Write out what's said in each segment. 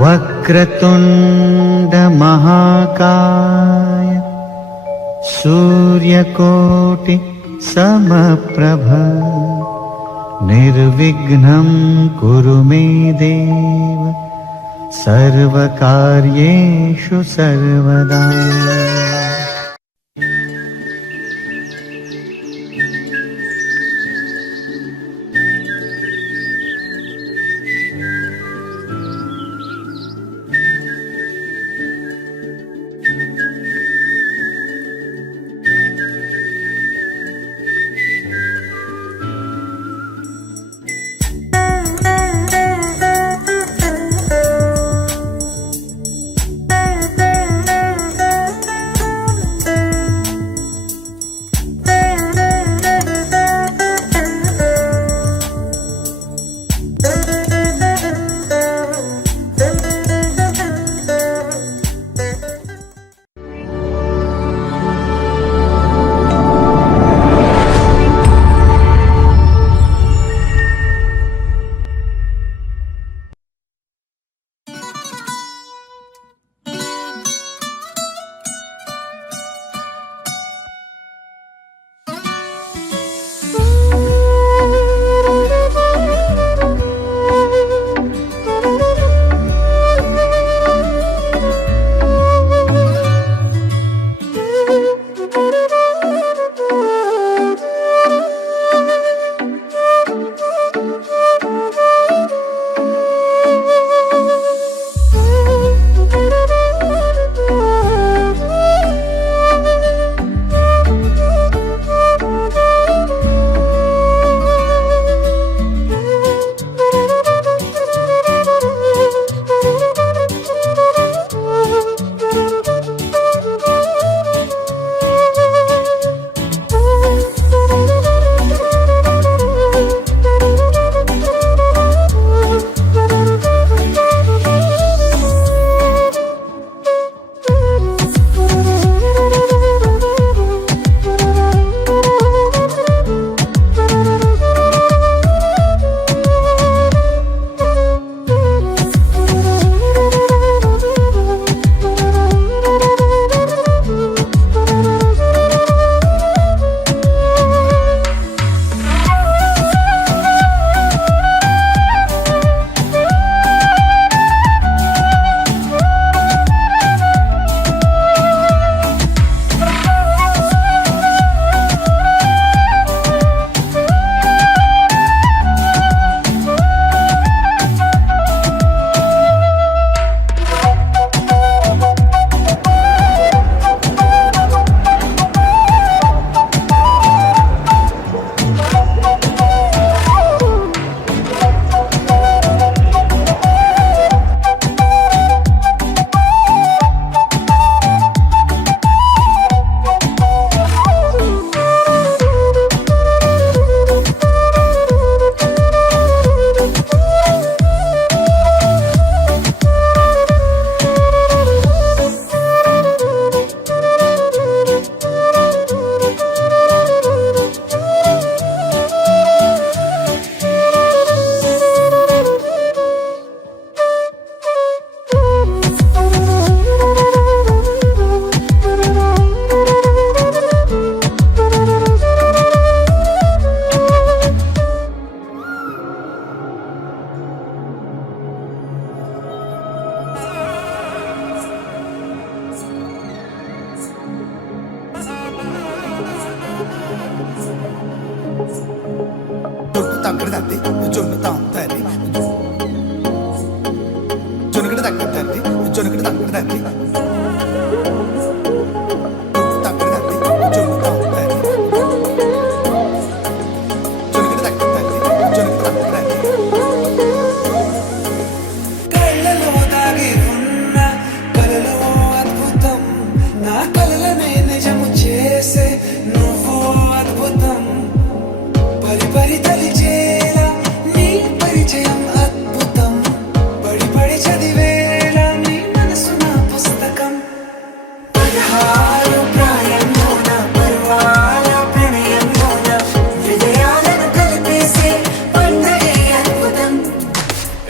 वक्रतुंड महाकाय सूर्यकोटि समप्रभ निर्विघ्नं कुरु मे देव सर्वकार्येषु सर्वदा।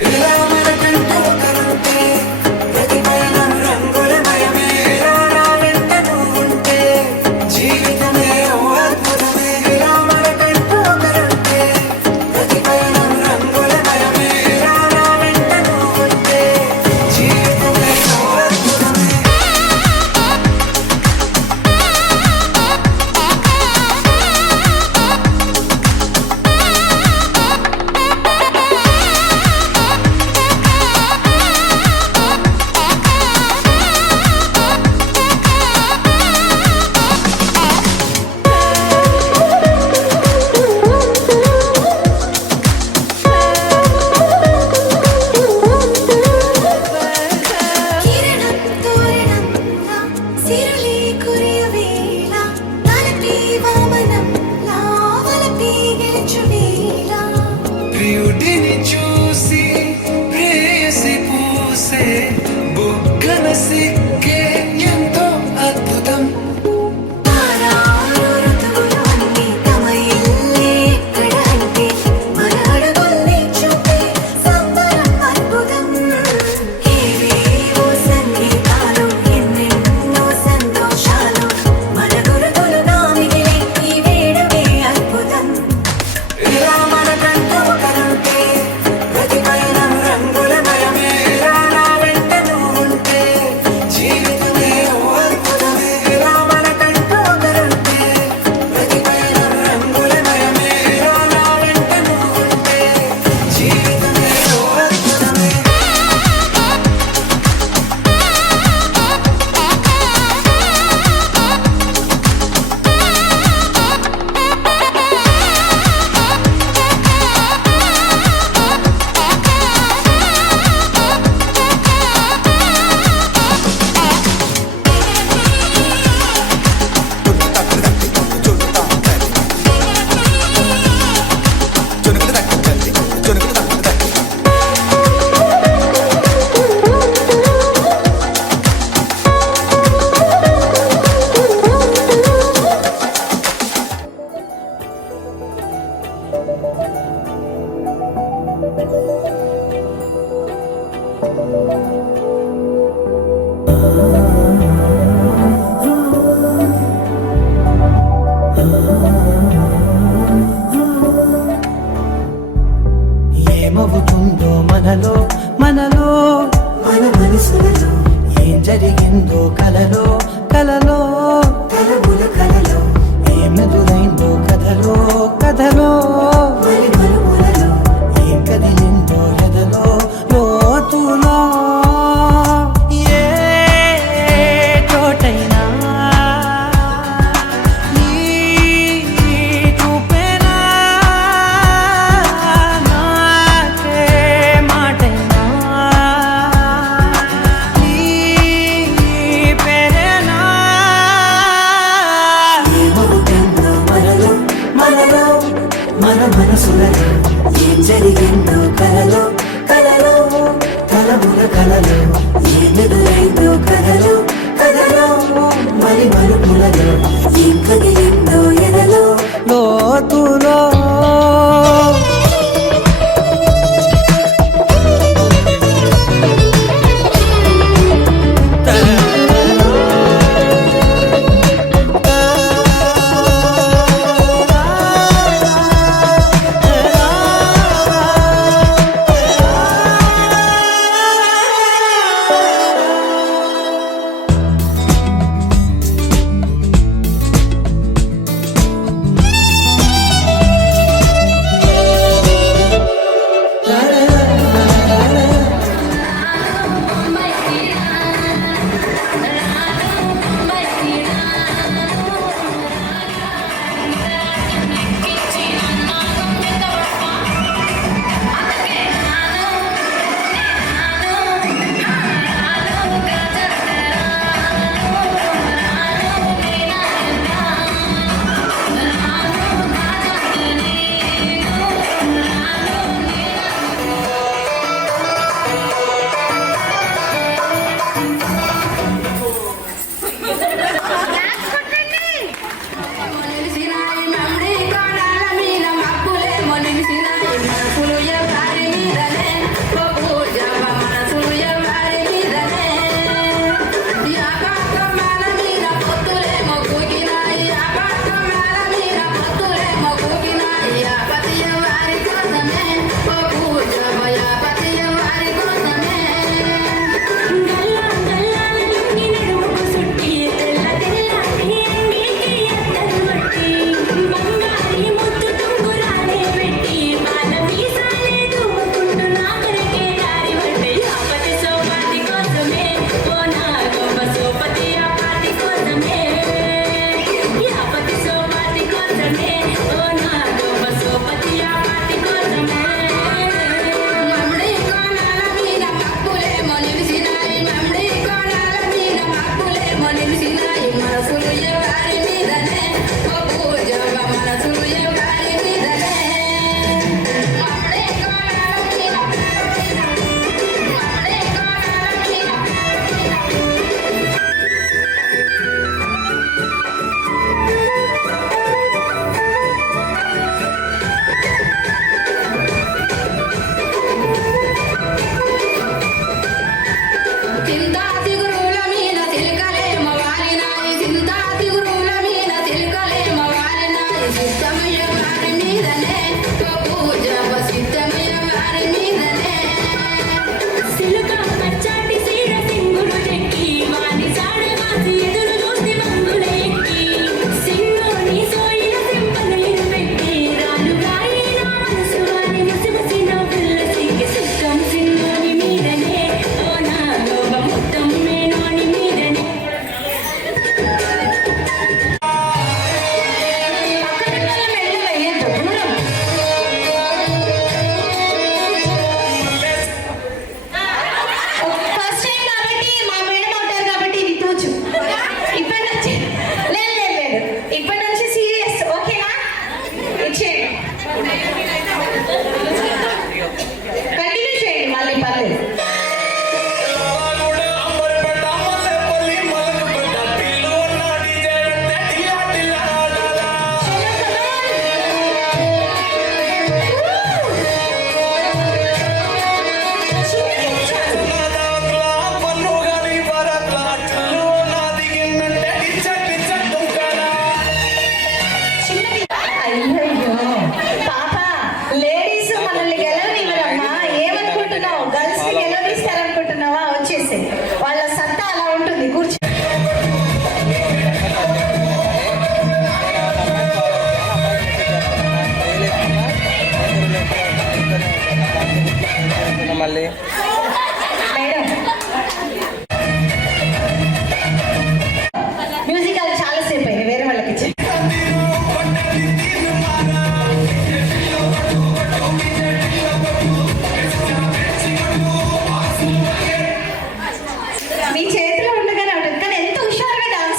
ఇలా మనకంటూ కరుంటే సిరులే కురియవేళ తలపి వామనం లావలపి గెలుచువేళ ప్రియుడిని చూసి ప్రేయసి పూసే బుగ్గన సిగ్గే ఎంతో అద్భుతం తారారు ఋతువులు అన్నీ తమ ఇల్లే ఎక్కడ అంటే మన అడుగుల్ని చూపే సంబరం అద్భుతం ఏవేవో సంగీతాలు ఎన్నెన్నో సంతోషాలు మన గురుతులుగా మిగిలే ఈ వేడుకే అద్భుతం ఇలా మనకంటూ ఒకరుంటే ప్రతి పయనం రంగులమయమే ఇలా నా వెంట నువ్వుంటే జీవితమే ఓ అద్భుతమే ఇలా మనకంటూ ఒకరుంటే ప్రతి పయనం రంగులమయమే ఇలా నా వెంట నువ్వుంటే జీవితమే ఓ అద్భుతమే ఏమవుతుందో మనలో మనలో మన మనసులలో ఏం జరిగిందో కలలో కలలో తలముల కలలో ఏమెదురైందో కథలో కథలో మరి మలుపులలో ఏం కదిలిందో ఎదలో లోతులో ఏ చోటైనా నీ చూపేనా నాకే మాటైనా నీ పేరేనా ఏమవుతుందో మనలో మనలో మన మనసులలో ఏం జరిగిందో కలలో కలలో తలముల కలలో ఏమెదురైందో కలలో కలలో మరి మలుపులలో ఏం కదిలిందో ఎదలో లోతులో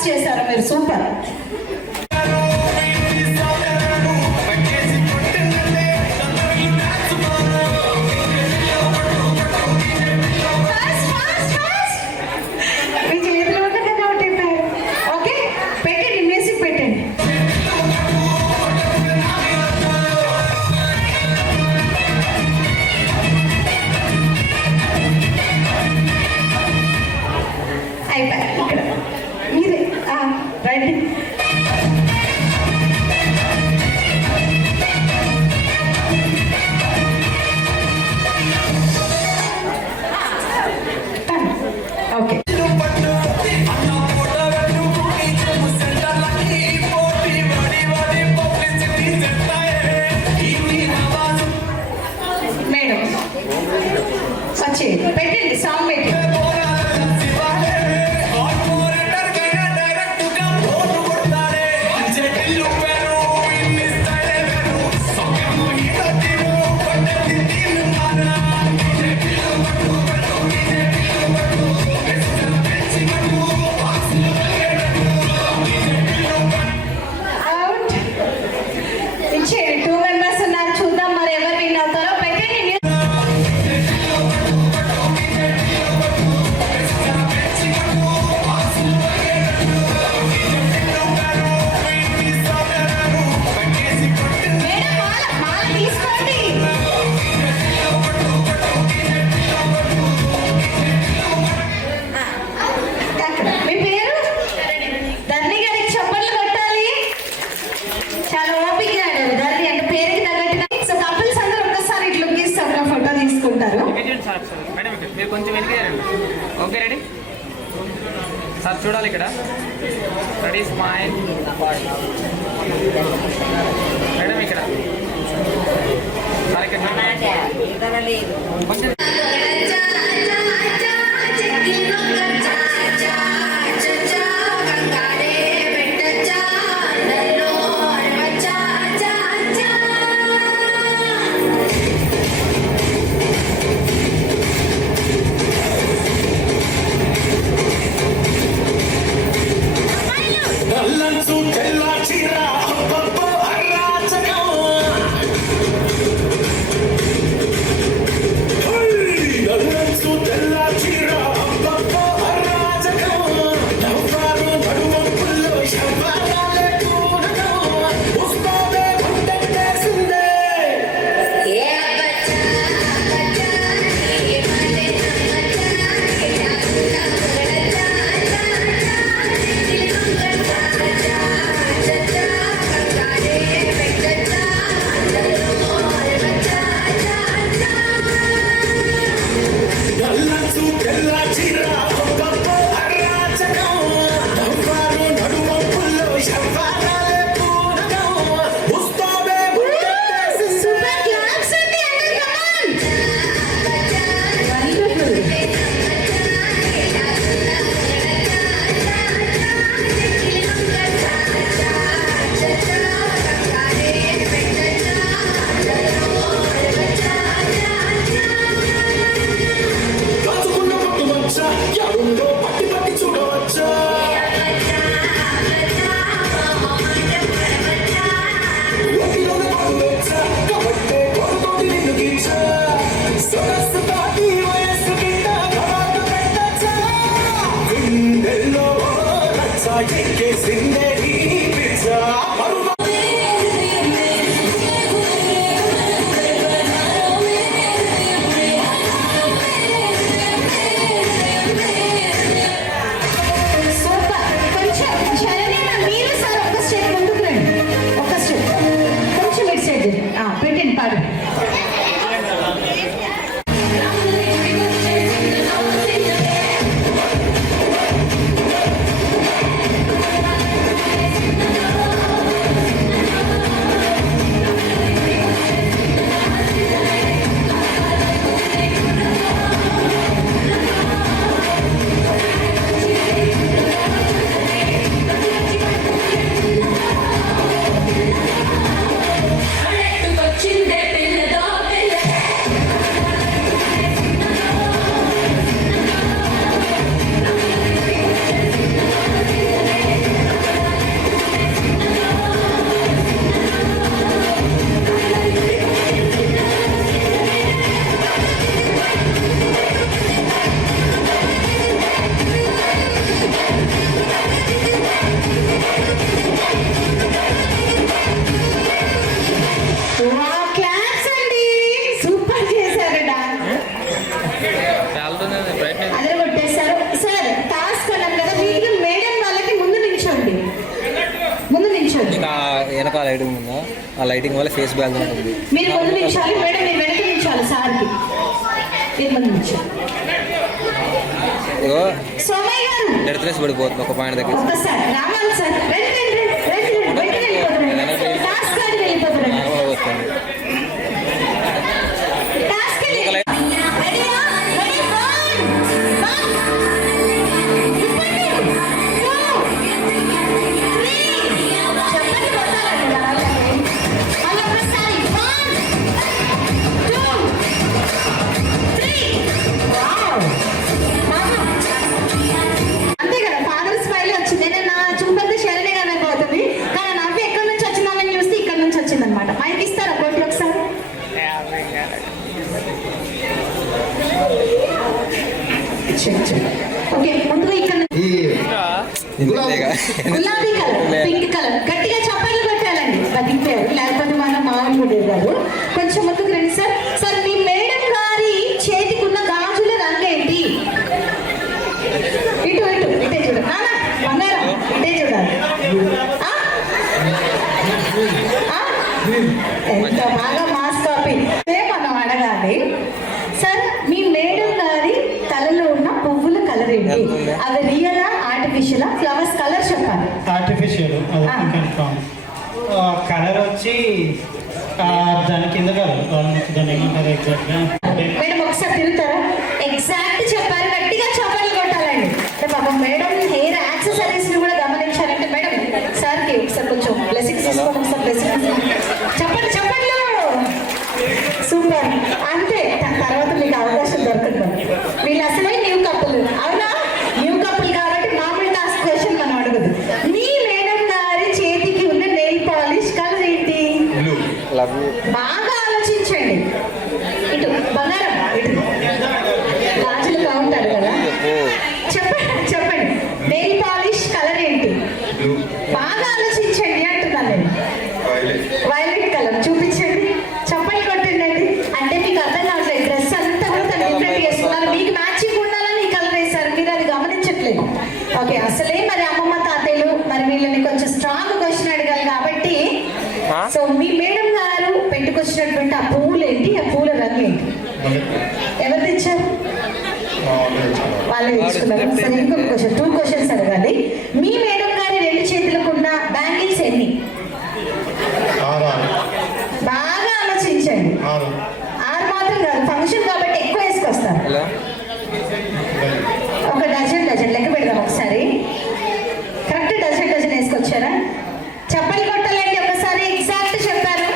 చేశారు మీరు, సూపర్. మీ చేతులు ఉండగానే ఒకటిప్పారు. ఓకే, పెట్టండి, మ్యూజిక్ పెట్టండి. అయిపోయి ఇక్కడ మీరే రైట్. ఓకే, మేడం వచ్చి పెట్టండి, సాంగ్ పెట్టి. అవుట్ ఇచ్చేయండి. 2 మెంబర్స్ ఉన్నారు, చూద్దాం మరి ఎవరు విన్ అవుతారో. పెట్టండి. మేడం మాల తీసుకోండి. అక్కడ మీ పేరు ధరణి గారికి చప్పట్లు కొట్టాలి. చాలా ఓపిక ధరణి అంటే పేరుకి తగ్గట్టుగా. సో కపుల్స్ అందరూ ఒక్కసారి ఇట్లా గీస్తే ఒక ఫోటో తీసుకుంటారు. మేడం మీరు కొంచెం వెనకారండి. ఓకే, రెడీ సార్, చూడాలి ఇక్కడ. Ready, smile. మేడం ఇక్కడ సార్, ఇక్కడ కొంచెం ఇంకా వెనక లైటింగ్ ఉందా, ఆ లైటింగ్ వల్ల ఫేస్ బ్యాక్ ఉంటుంది. మీరు ముందు నిమిషాలు మేడం, మీరు వెనక నిమిషాలు సార్కి మీరు ముందు నిమిషాలు. ఇగో సోమయ్య గారు డెడ్నెస్ పడిపోతుంది ఒక పాయింట్ దగ్గర. ఒక్కసారి రావాలి సార్, రండి రండి రండి రండి, బయటకు వెళ్ళిపోతున్నారండి, టాస్క్ కాడికి వెళ్ళిపోతున్నారండి. వస్తుంది టాస్క్ వెళ్ళి రెడీయా? Ready, one, one. ఇప్పటి 2, 3. చెప్పండి కొట్టాలండి అలాగే. మళ్ళీ ఒక్కసారి 1, 2, 3. వావ్. అంతే కదా, ఫాదర్ స్మైల్ వచ్చింది. నేను నా చూపంతా శరణే గానే పోతుంది, కానీ నవ్వు ఎక్కడి నుంచి వచ్చిందని చూస్తే ఇక్కడ నుంచి వచ్చిందనమాట. మైక్ ఇస్తారా కోటి ఒకసారి? ఓకే, ముందుగా ఇక్కడ గులాబీ కలర్, పింక్ కలర్ గట్టిగా చప్పట్లు కొట్టాలండి, బతికిపోయారు. లేకపోతే మనం మామూలు ఉండేది కాదు. కొంచెం ముందుకు రండి సార్. సార్, మీ మేడం గారి చేతికున్న గాజుల రంగు ఏంటి? ఇటు ఇటు ఇటే చూడు నాన్న, బంగారం ఇటే చూడాలి. ఆ? ఆ? ఎంత బాగా మాస్ కాపీ. మనం అడగాలి సార్, మీ మేడం గారి తలలో ఉన్న పువ్వుల కలర్ ఏంటి? అవి రియలా ఆర్టిఫిషియలా? ఫ్లవర్స్ కలర్ చెప్పాలి. Artificial confirm. కలర్ వచ్చి దాని కింద కాదు, దాన్ని ఏమంటారు ఎగ్జాక్ట్గా? మేడం ఒకసారి తిరుగుతారా? ఎగ్జాక్ట్ చెప్పారు, గట్టిగా చప్పట్లు కొట్టాలండి. అంటే పాపం మేడం హెయిర్ యాక్సెసరీస్ ని కూడా గమనించారంటే మేడం సార్కి ఒకసారి కొంచెం బ్లెస్సింగ్స్ తీసుకోండి. ఒకసారి బ్లెస్సింగ్స్ చెప్పండి, చెప్పండి. సూపర్. అంతే, తర్వాత మీకు అవకాశం దొరకదు. వీళ్ళు అసలే న్యూ కపుల్, అవునా? న్యూ కపుల్ కాబట్టి మామూలు టాస్క్ క్వశ్చన్ మనం అడగదు. మీ మేడం గారి చేతికి ఉన్న నెయిల్ పాలిష్ కలర్ ఏంటి? బాగా ఆలోచించండి. ఇటు బంగారం, ఇటు గాజులు బాగుంటారు కదా, చెప్పండి చెప్పండి. నెయిల్ పాలిష్ కలర్ ఏంటి? బాగా ఆలోచించండి అంటున్నాను నేను. వైలెట్ కలర్ చూపించండి, చప్పట్లు కొట్టండి. అంటే మీకు అర్థం కావట్లేదు, డ్రెస్ అంతా కూడా తను డిఫరెంట్ వేసుకున్నారు, మీకు మ్యాచింగ్ ఉండాలని ఈ కలర్ వేశారు, మీరు అది గమనించట్లేదు. ఓకే, అసలే మరి అమ్మమ్మ తాతయ్యలు మరి వీళ్ళని కొంచెం స్ట్రాంగ్ క్వశ్చన్ అడగాలి కాబట్టి, సో మీ మేడం గారు పెట్టుకొచ్చినటువంటి ఆ పువ్వులు ఏంటి? ఆ పూల రంగు ఏంటి? ఎవరు తెచ్చారు? వాళ్ళే తెచ్చుకున్నారు. సరే, ఇంకొక క్వశ్చన్, 2 క్వశ్చన్స్ అడగాలి. మీ మేడం గారి 2 చేతులకు ఉన్న బ్యాంగిల్స్ ఎన్ని? బాగా ఆలోచించండి. 6 మాత్రం కాదు, ఫంక్షన్ కాబట్టి ఎక్కువ వేసుకొస్తారు. ఒక డజన్ లెక్క పెడదాం ఒకసారి. కరెక్ట్ డజన్ వేసుకొచ్చారా? చెప్పలు కొట్టాలండి ఒకసారి. ఎగ్జాక్ట్ చెప్పారు.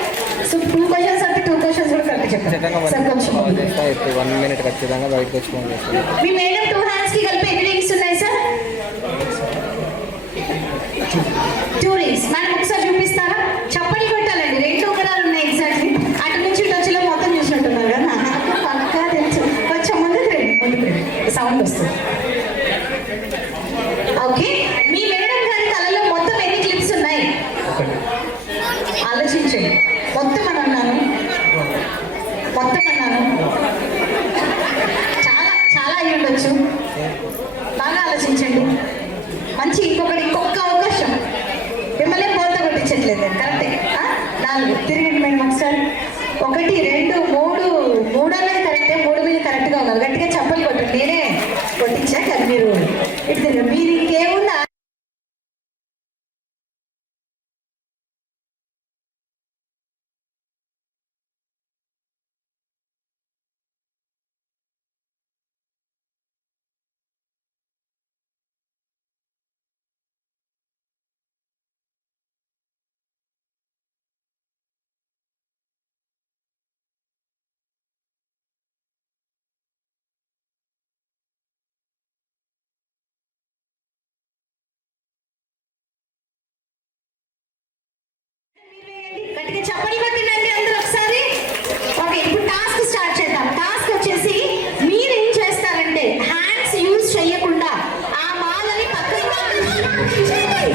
సో 2 క్వశ్చన్స్ అంటే 2 క్వశ్చన్స్ కూడా కరెక్ట్ చెప్పారు. సార్ కొంచెం 1 మినిట్ ఖచ్చితంగా బయటకు వచ్చుకోండి. మీ మేడం 2 హ్యాండ్స్ కి కలిపి ఎన్ని రింగ్స్ ఉన్నాయి సార్? 2 రింగ్స్. మేడం ఒకసారి చూపిస్తారా? చప్పలు కొట్టాలండి. 2 ఉంగరాలు ఉన్నాయి ఎగ్జాక్ట్లీ. అటు నుంచి ఇటు వచ్చేలో మొత్తం చూసినట్టున్నారు కదా, పక్కా తెలుసు. కొంచెం ముందుకు రండి, సౌండ్ వస్తుంది. ఓకే, మీ మేడం గారి తలలో మొత్తం ఎన్ని క్లిప్స్ ఉన్నాయి? ఆలోచించండి. మొత్తం అని అన్నాను, మొత్తం అన్నాను. చాలా చాలా అయ్యి ఉండొచ్చు. బాగా ఆలోచించండి. మంచి ఇంకొక అవకాశం. మిమ్మల్ని పోత కొట్టించట్లేదు, కరెక్టే. 4 తిరిగి మేడం ఒకసారి. 1, 2, 3 అనేది కరెక్టే. 3 మీద కరెక్ట్గా ఉన్నారు. గట్టిగా చప్పలు కొట్టండి. నేనే కొట్టించా కదా, మీరు ఇటు తిరిగి. మీరు ఇంకేముందా? గట్టిగా చప్పట్లు కొట్టినండి అందరూ ఒకసారి. ఓకే, ఇప్పుడు టాస్క్ స్టార్ట్ చేద్దాం. టాస్క్ వచ్చేసి మీరేం చేస్తారంటే హ్యాండ్స్ యూజ్ చేయకుండా ఆ మాలని పక్కన చెప్పండి.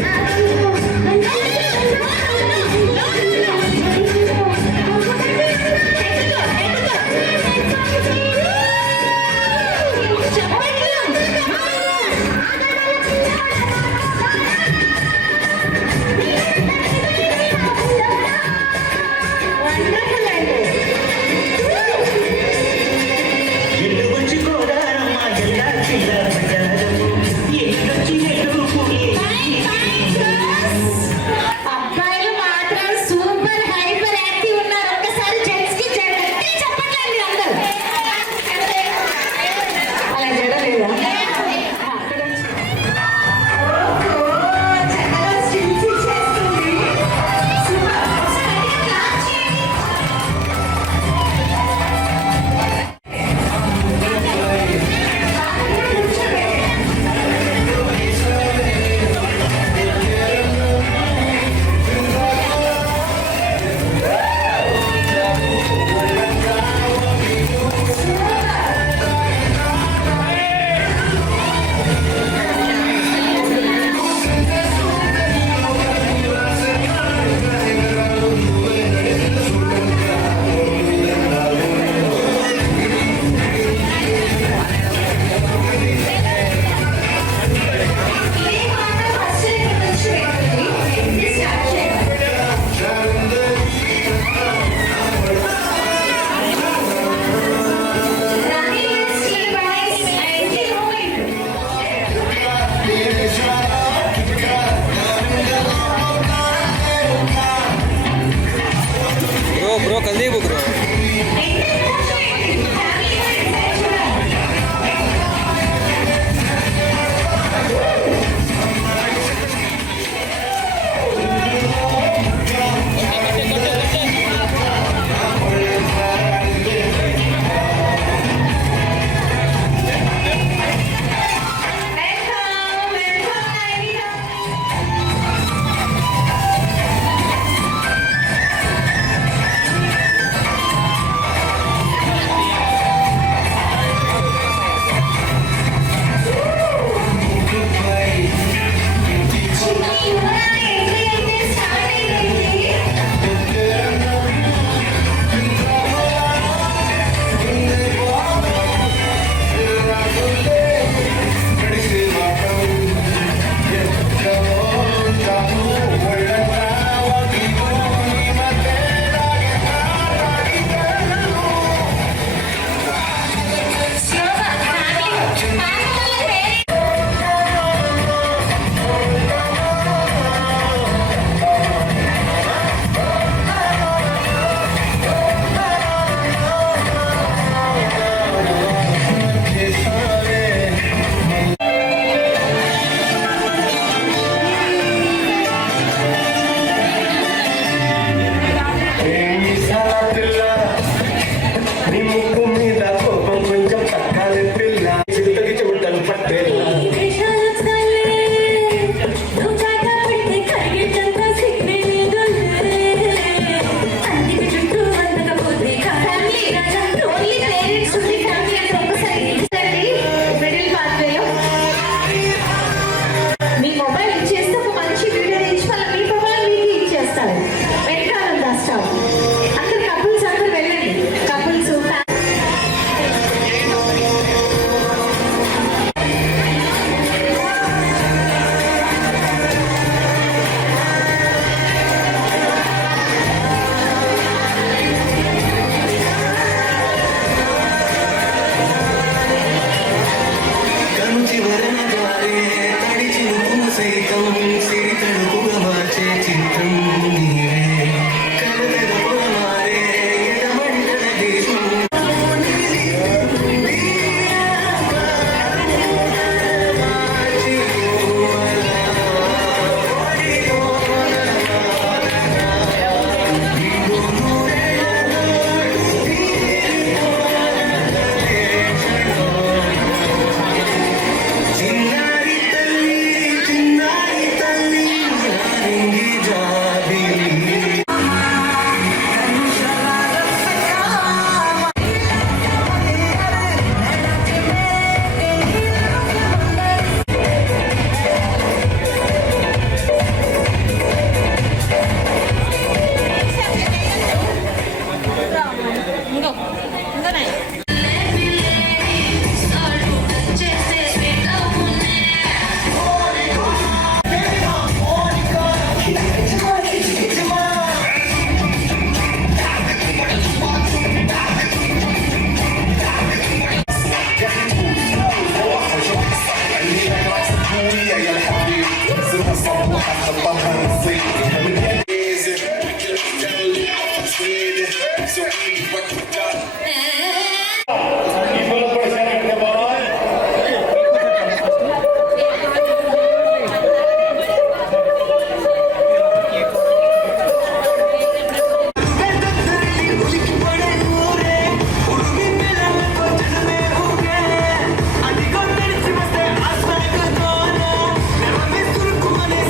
బ్రో కల్దీపు బ్రో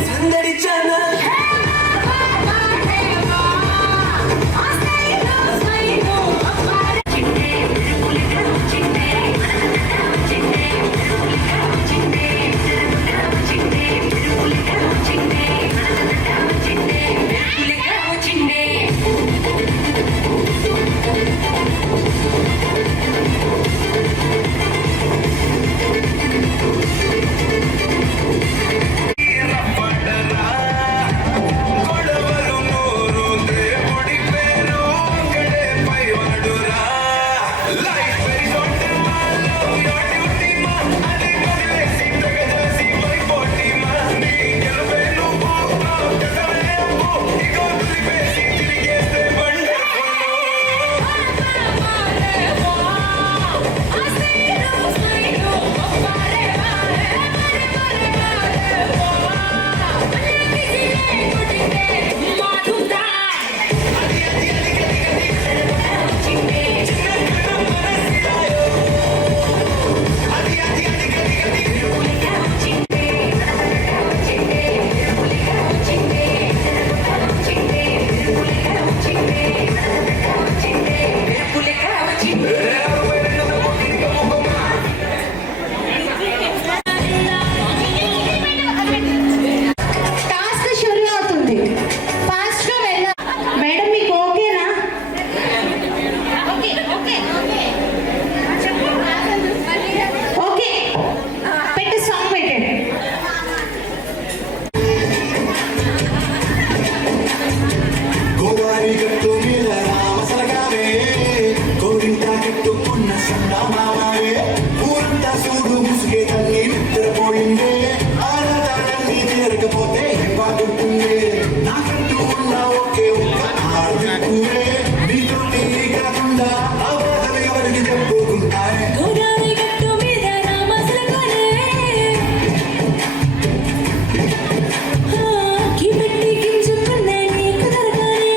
సందడి చనా అవుతుంది నాకంటూ ఉన్న ఒకే ఒక్క ఆడపిల్లే నీతో నీ కాకుండా ఆ బాధలు ఎవరికి చెప్పుకుంటారే గోదావరి గట్టు మీద రామసలగనే కిబెట్టి గింజుకున్న నీకు దొరకనే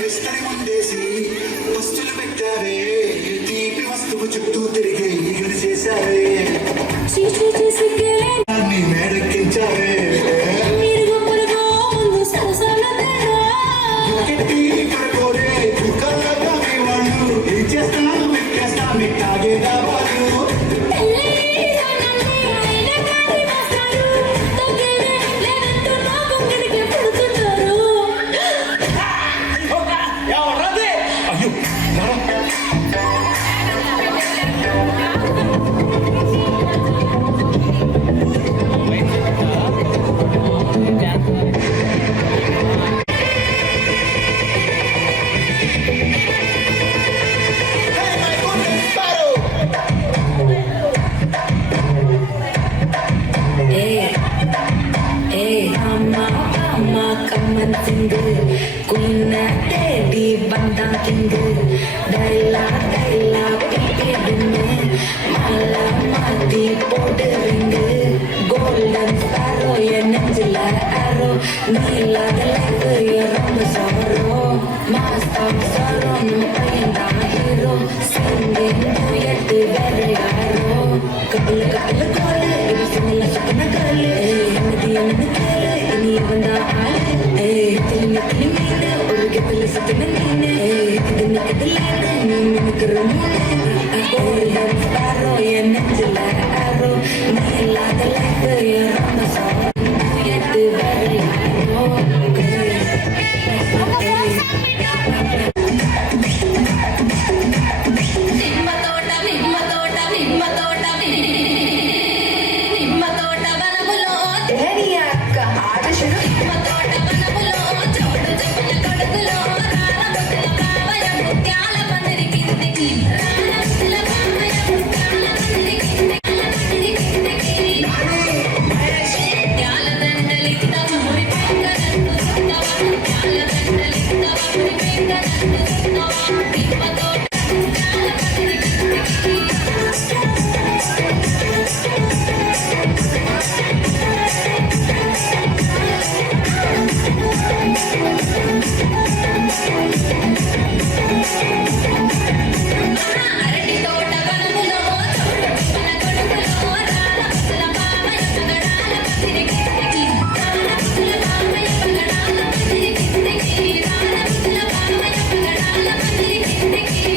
విస్తరి ముందేసి వస్తువులు పెట్టారే తీపి వస్తువు చుట్టూ తిరిగి ఈగలు చేశారే చీచీ సిగ్గలే నీ మేడెక్కించారే మిరుగు పురుగు ముందు సరసలదేరా గట్టి కడుకోరే కుక్కలాగా మీ వాళ్ళు ఏం చేస్తాను ఎక్కేస్తా మీకు తాగేదా వాళ్ళు Golden sparrow, your ninja arrow, Nila the life, your own sorrow, master of sorrow, no pain, hero, singing, yet the very arrow, couple call, if you sing like a girl, the end of the girl, even the eye, telling me, or get the list of the name, the neck of the line, golden sparrow, your ninja arrow, Nila the life, your own sorrow, yet the very arrow. Thank you.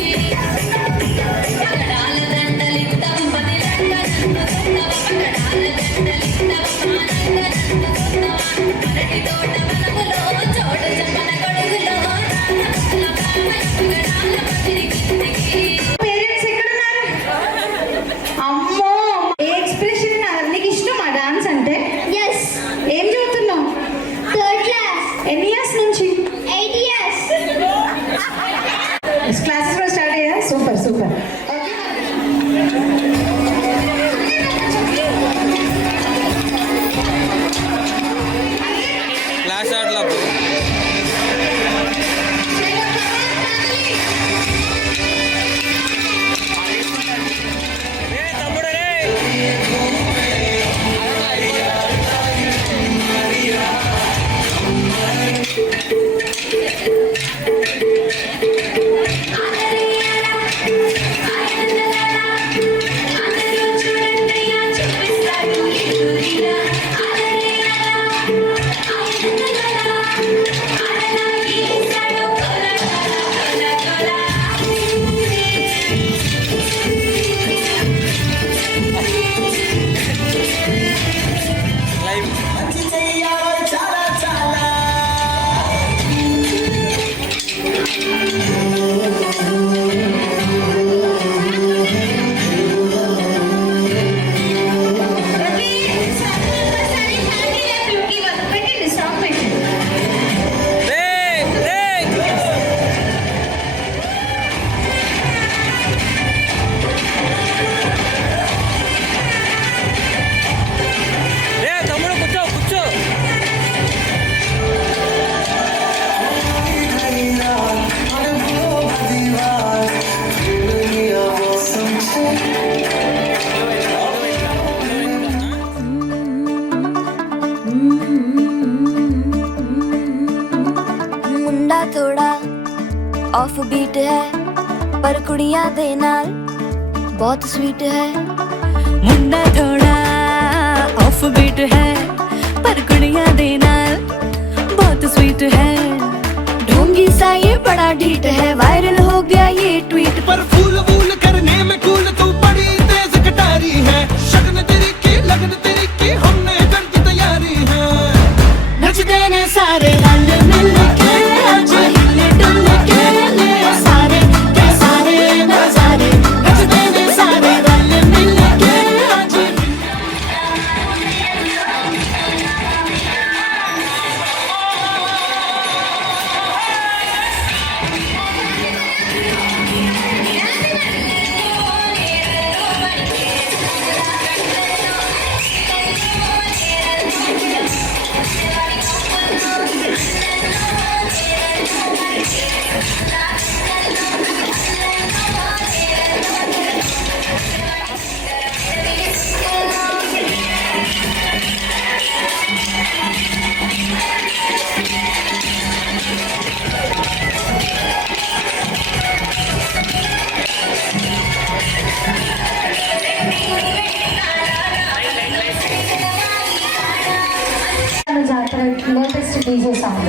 मुंडा थोड़ा off beat है पर कुड़ियां दे नाल बहुत sweet है। मुंडा थोड़ा off beat है पर कुड़ियां दे नाल बहुत स्वीट है। ढोंगी सा ये बड़ा ढीठ है, वायरल हो गया ये ट्वीट। पर फूल वूल करने में कूल तू बड़ी तेज कटारी है। शगन तेरी की लगन तेरी की हमने कर दी तैयारी है। नचते ने सारे रल मिल के आज हिले डुल के ले सारे के सारे नजारे। नचते ने सारे रल मिल के आज జాతర లేటెస్ట్ డీజే సాంగ్.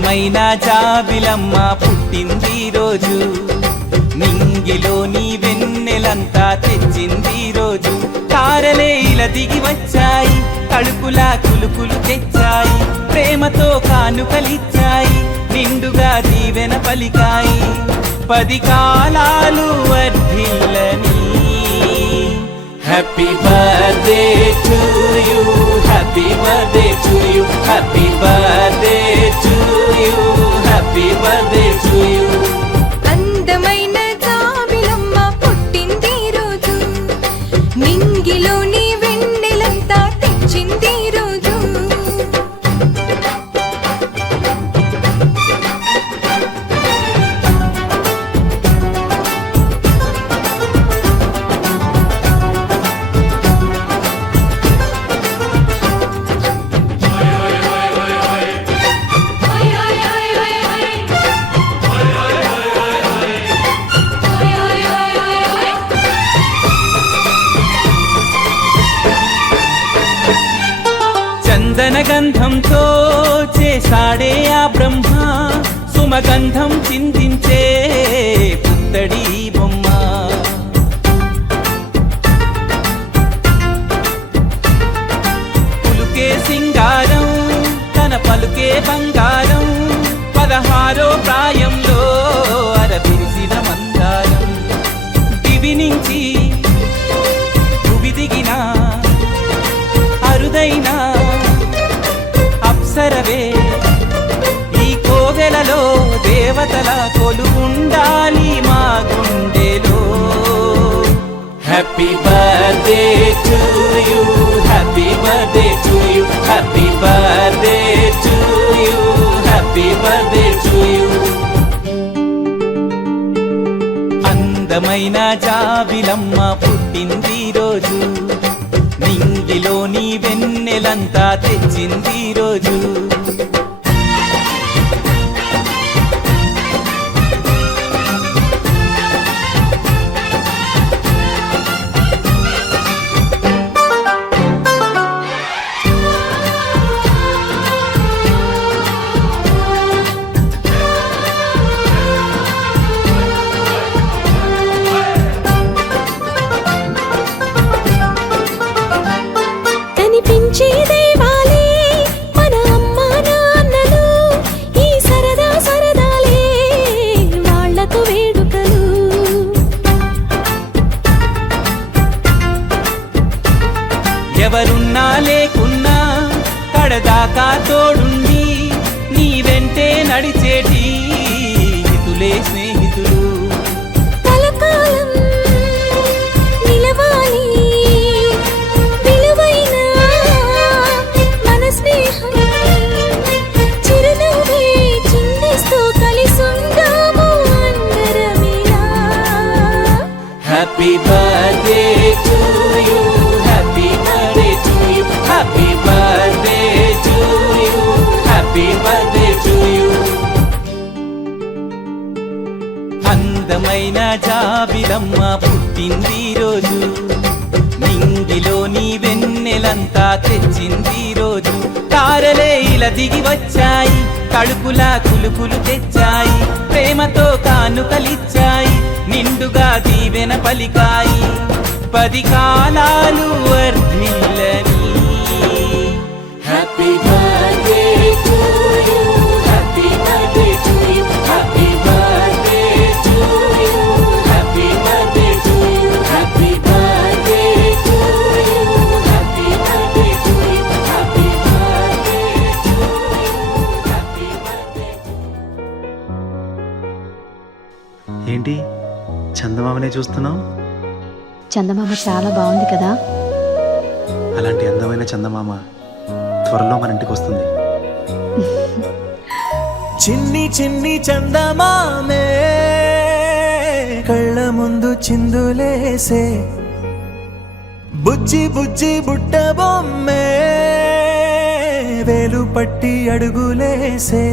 అందమైన జాబిలమ్మ పుట్టింది రోజు, నింగిలో నీ వెన్నెలంతా తెచ్చింది రోజు. తారలే ఇలా దిగి వచ్చాయి, కడుపులా కులుకులు తెచ్చాయి, ప్రేమతో కానుకలిచ్చాయి, నిండుగా దీవెన పలికాయి. 10 కాలాలు వర్ధిల్లని. Happy birthday to you, happy birthday to you, happy birthday to you, happy birthday to you. అందమైన జాబిలమ్మ పుట్టింది రోజు, నింగిలోని వెన్నెలంతా తెచ్చింది రోజు. చందనగంధంతో చేశాడే ఆ బ్రహ్మ, సుమగంధం చిందించే పుత్తడి బొమ్మ. పులుకే సింగారం, తన పలుకే బంగారం, 16 ప్రాయంలో అరవిరిసిన మందారం. దివి నుంచి భువి దిగిన అరుదైన అప్సరవే, ఈ కోవెలలో దేవతల కొలువుండాలి మా గుండెలో. Happy birthday to you, happy birthday to you, happy birthday to you, happy birthday to you. అందమైన జాబిలమ్మ పుట్టింది రోజు, నింగిలో నీ వెన్నెలంతా తెచ్చింది రోజు. కనిపించే దేవాలే మన అమ్మ నాన్నలు, ఈ సరదా సరదాలే వాళ్లకు వేడుకలు. ఎవరున్నా లేకున్నా కడదాకా తోడుండి నీ వెంటే నడిచేటి హితులే స్నేహితులు. కలకాలం నిలవాలి విలువైన మన స్నేహం, చిరునవ్వే చిందిస్తూ కలిసుందాము అందరమిలా. Happy birthday to you, happy birthday to you, happy birthday to you, happy birthday to you. అందమైన జాబిలమ్మ పుట్టింది రోజు, నింగిలో నీ వెన్నెలంతా తెచ్చింది రోజు. తారలే ఇలా దిగి వచ్చాయి, కడుపులా కులుకులు తెచ్చాయి, ప్రేమతో కానుకలిచ్చాయి, నిండుగా దీవెన పలికాయి. 10 కాలాలు వర్ధిల్లని. Happy birthday to you, happy birthday to you, happy birthday to you, happy birthday to you, happy birthday to you, happy birthday to you, happy birthday to you, happy birthday. ఏంటి చందమామనే చూస్తున్నావు? చందమామ చాలా బాగుంది కదా. అలాంటి అందమైన చందమామ త్వరలో మన ఇంటికి వస్తుంది. చిన్ని చిన్ని చందమామే కళ్ళ ముందు చిందులేసే, బుజ్జి బుజ్జి బుట్ట బొమ్మే వేలు పట్టి అడుగులేసే.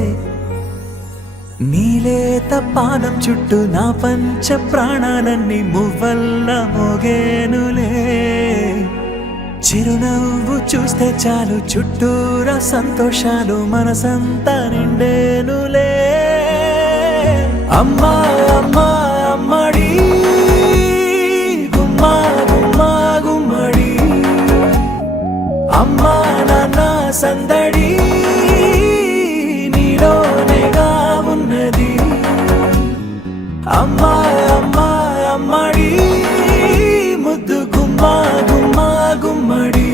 నీలేత పానం చుట్టూ నా పంచ ప్రాణాలన్నీ మువ్వల్ల మోగేనులే. చిరునవ్వు చూస్తే చాలు చుట్టూరా సంతోషాలు మనసంతా నిండేనులే అమ్మా అమ్మా అమ్మడి గుమ్మా గుమ్మా గుమ్మడి అమ్మా నాన్న సందడి నీలోనేగా ఉన్నది అమ్మా అమ్మా అమ్మడి ముద్దు గుమ్మా గుమ్మా గుమ్మడి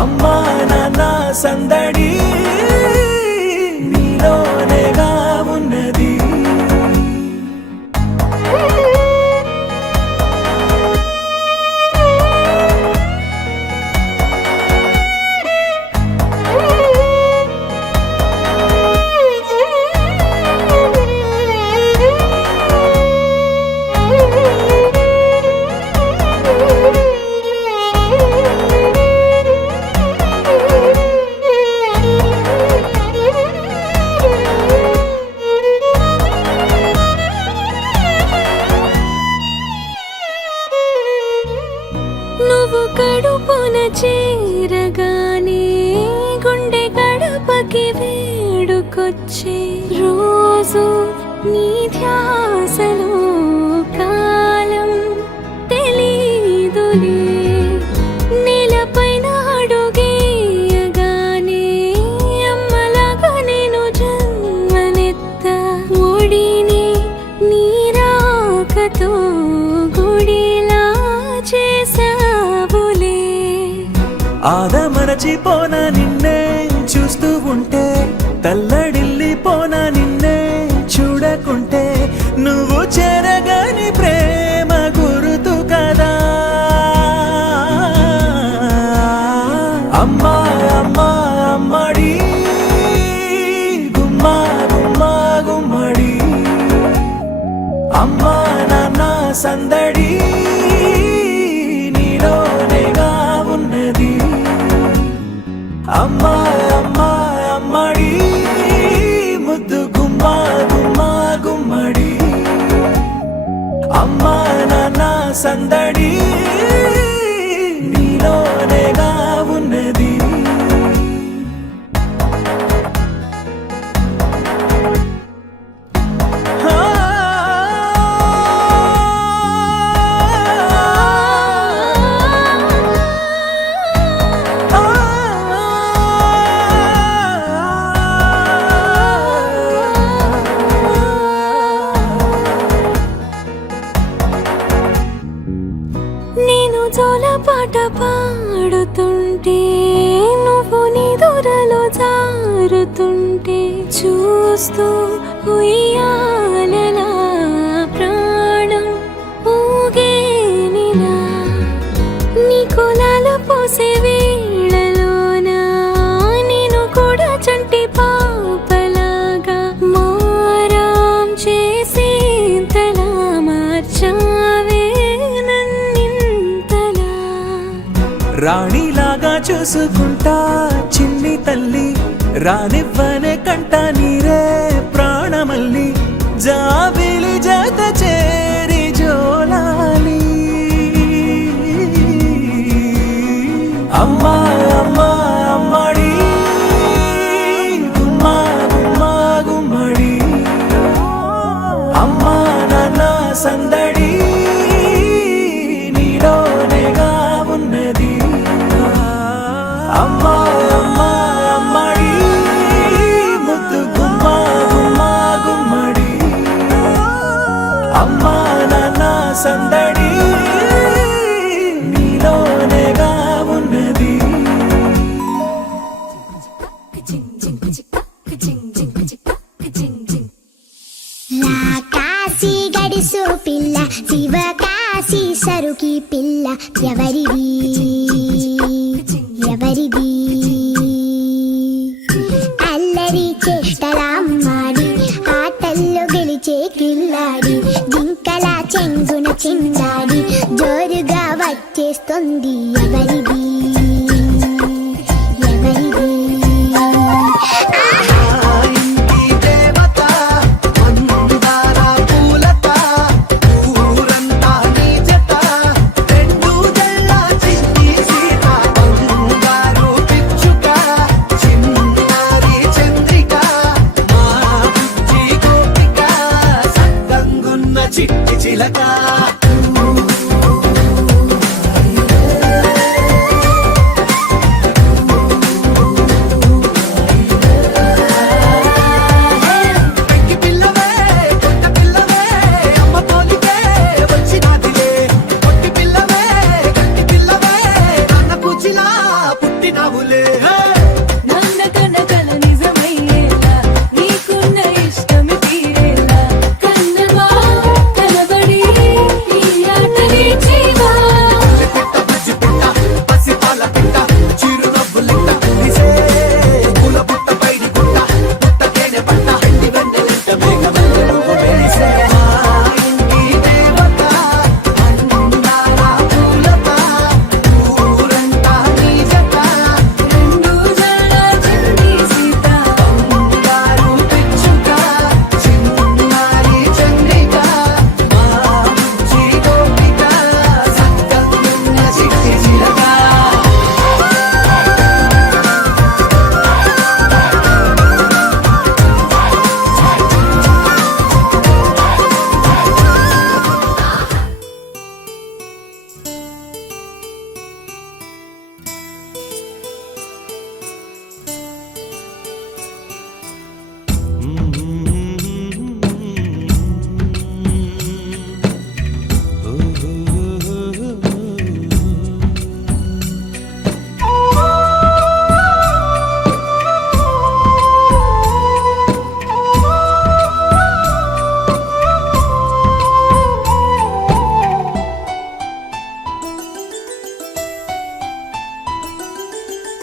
అమ్మా నాన్న సందడి నీలోనేగా ఉన్నది నువ్వు కడుపున చేరగానే గుండె గడపకి వేడుకొచ్చే రోజు నీ ధ్యాసలో కాలం తెలీదులే నేలపైన అడుగేయగానే అమ్మలాగా నేను జన్మనెత్త ఒడిని నీరాకతో గుడిలా చేసావులే ఆదమరచిపోన నిన్నే చూస్తూ ఉంటే తల్లడిల్లిపోన నిన్నే చూడకుంటే నువ్వు చెరగని ప్రేమ గురుతు కదా అమ్మా అమ్మా అమ్మడి గుమ్మా గుమ్మా గుమ్మడి అమ్మా నాన్న సందడి నీలోనేగా ఉన్నది అమ్మా అమ్మా అమ్మడి ముద్దు గుమ్మా గుమ్మా గుమ్మడి అమ్మా నాన్న సందడి నీలోనేగా ఉన్నది నేను జోలపాట పాడుతుంటే నువ్వు నిదురలో జారుతుంటే చూస్తూ ఉయ్యాలలా ప్రాణం ఊగేనిలా నీ కులాల పోసే వేళలోన నేను కూడా చంటి పాపలాగా మారాం చేసేంతలా మార్చావే నన్నింతలా రాణిలాగా చూసుకుంటా చిన్ని తల్లి రానివ్వనే కంట నీరే ప్రాణమల్లి జాబిలి జత చేరి జోలాలి అమ్మా అమ్మా అమ్మడి గుమ్మా గుమ్మా గుమ్మడి అమ్మా నాన్న సందడి నీలోనేగా ఉన్నది అమ్మా అమ్మా అమ్మడి ముద్దు గుమ్మా గుమ్మా గుమ్మడి అమ్మా నాన్న సందడి నీలోనేగా ఉన్నది కాశీ గడిసు పిల్ల శివ కాశీ సరుకి పిల్ల ఎవరిది ఎవరిది అల్లరి చేష్టలామ్మాడి ఆటల్లో గెలిచే కిల్లాడి జింకల చెంగున చిందాడి జోరుగా వచ్చేస్తుంది ఎవరిది ఎవరిది ఊరంతా నీ జత రెండు జల్ల చిట్టి సీత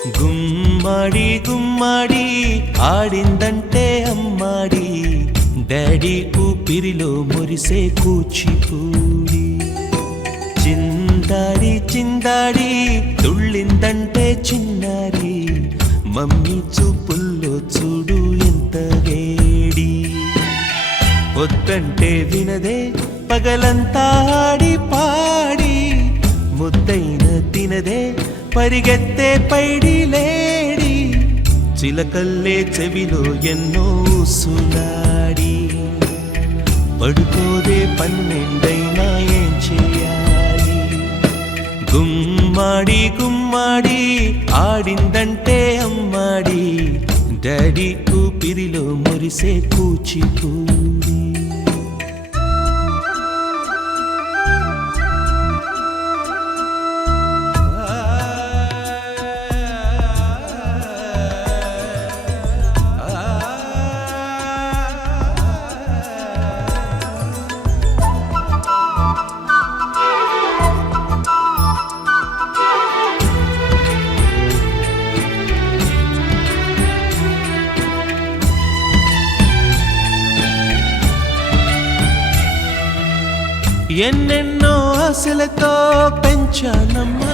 గుమ్మడి గుమ్మడి ఆడిందంటే అమ్మాడి డాడీ ఊపిరిలో మురిసే కూచిపూడి చిందాడి చిందాడి తుళ్ళిందంటే చిన్నారి మమ్మీ చూపుల్లో చూడు ఎంత వేడి వద్దంటే వినదే పగలంతా ఆడి పాడి ముద్దైన తినదే పరిగెత్తే పైడి లేడి చిలకల్లే చెవిలో ఎన్నో సులాడి పడుకోదే పన్నెండైనా ఏం చేయాలి గుమ్మాడి గుమ్మాడి ఆడిందంటే అమ్మాడి డాడీ ఊపిరిలో మురిసే కూచిపూడి ఎన్నెన్నో ఆశలతో పెంచానమ్మా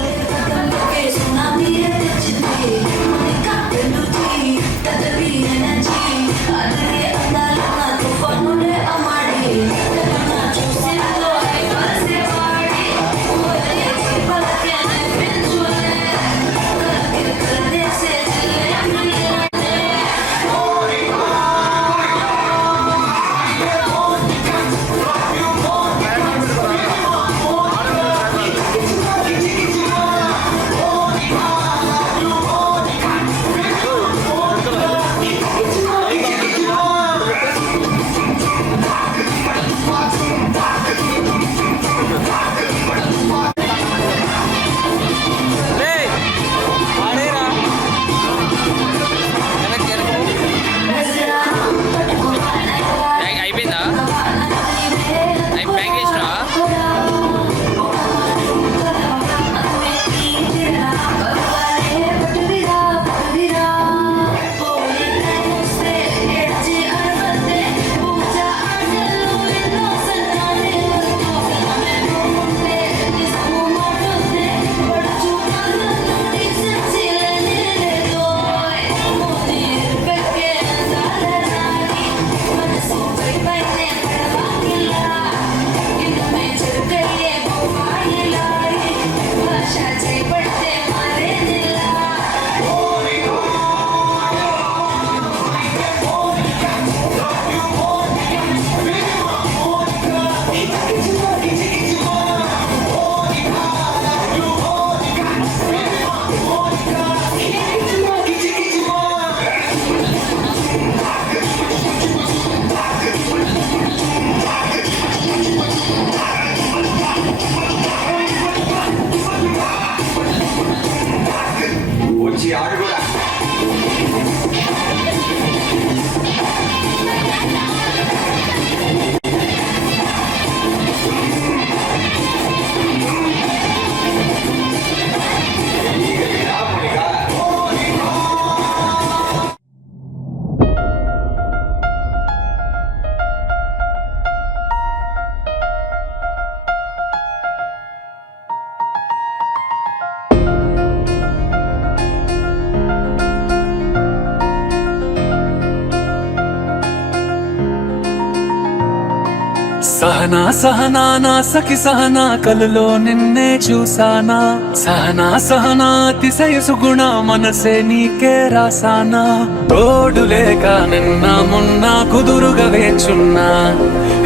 సహనా సహనా నా సఖి సహనా కలులో నిన్నే చూసానా సహనా సహనా అతిశయ సుగుణ మనసే నీకే రాసానా తోడు లేక నిన్న మొన్న కుదురుగా వేచున్నా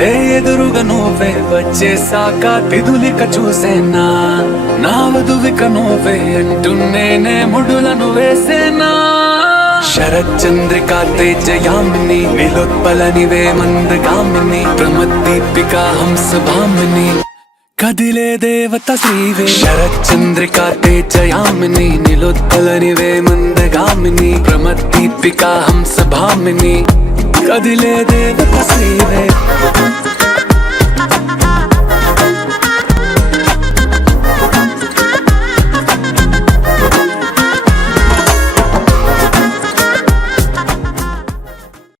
ఏ ఎదురుగా నువ్వే వచ్చేసాక తిదులిక చూసేనా నా వధువిక నువ్వే అంటున్నేనే ముడులను వేసేనా శరచంద్రికా తేజయామిని నిలుత్పలనివే మందగామిని ప్రమద్దీపికా హంసభామిని కదిలే దేవత శ్రీవే శరచంద్రికా తేజయామిని నిలుత్పలనివే మందగామిని ప్రమద్దీపికా హంసభామిని కదిలే దేవత శ్రీవే